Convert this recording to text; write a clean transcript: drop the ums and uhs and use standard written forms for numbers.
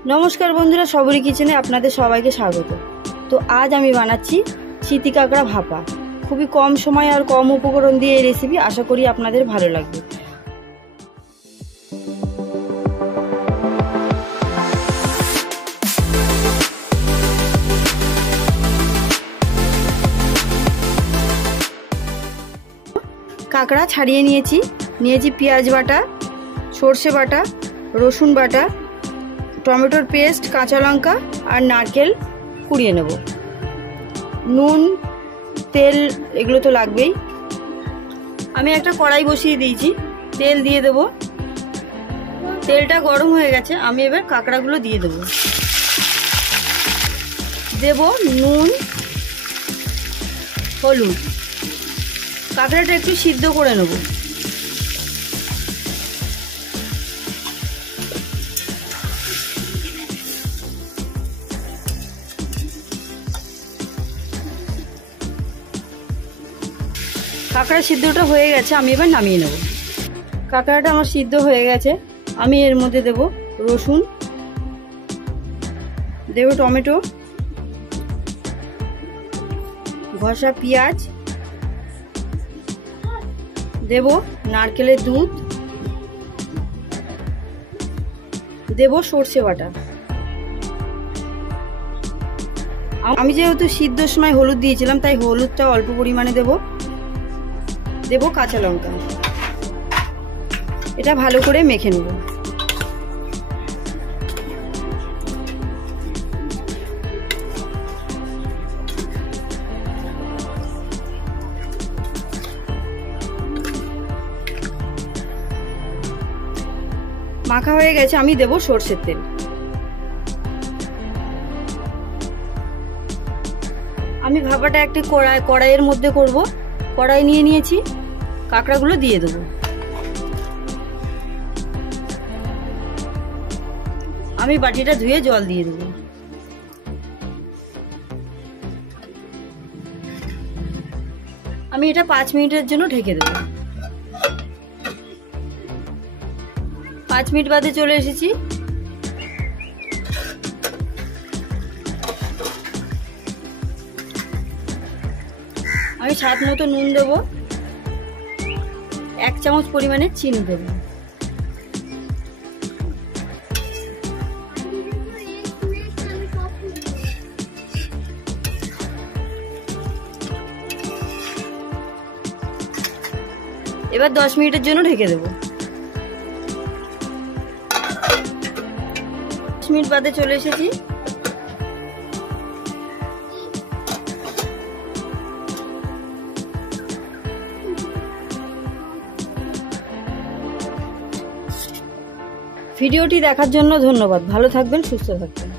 नमस्कार बंधुरा सबरी किचेने आपनादेर सबाइके स्वागत। तो आज आमी बानाच्छि चिति काकड़ा भापा। खूबই कम समय और कम उपकरण दिए এই रेसिपि आशा करी आपनादेर भालो लागবে। काकड़ा छाड़िए निয়েছি पेঁয়াজ बाटा, সরষে बाटा, रसुन बाटा, टमेटोर पेस्ट, काँचा लंका और नारकेल कुड़िए नेब। नुन तेल एगुलो तो लागबेई। आमी एकटा कड़ाई बसिए दिएछि, तेल दिए देब। तेलटा गरम हो गेछे, आमी एबार काकड़ागुलो दिए देब। देब नुन हलुद। काकड़ाटा एकटु सिद्ध करे नेब। काकड़ा सिद्धटा हो गेছে, আমি এবার নামিয়ে নেব। কাকড়াটা আমার সিদ্ধ হয়ে গেছে। আমি এর মধ্যে দেব রসুন, দেব টমেটো, ঘষা পেঁয়াজ, দেব নারকেলের দুধ, দেব সরষে বাটা। আমি যেহেতু সিদ্ধর সময় হলুদ দিয়েছিলাম তাই হলুদটা অল্প পরিমাণে দেব। देव काँचा लंका। এটা ভালো করে মেখে নেব। মাখা হয়ে গেছে, আমি দেব সরষের তেল। আমি ভাপাটা একটা কড়াইয়ের মধ্যে করব। কড়াই নিয়ে নিয়েছি, কাকড়াগুলো দিয়ে দেব। আমি বাটিটা ধুয়ে জল দিয়ে দেব। আমি এটা 5 মিনিটের জন্য ঢেকে দেব। 5 মিনিট বাদে চলে এসেছি। আমি স্বাদ মতো নুন দেব, 1 চামচ পরিমাণে চিনি দেব। এবার 10 মিনিটের জন্য ঢেকে দেব। 10 মিনিট বাদে চলে এসেছি। ভিডিওটি দেখার জন্য ধন্যবাদ। ভালো থাকবেন, সুস্থ থাকবেন।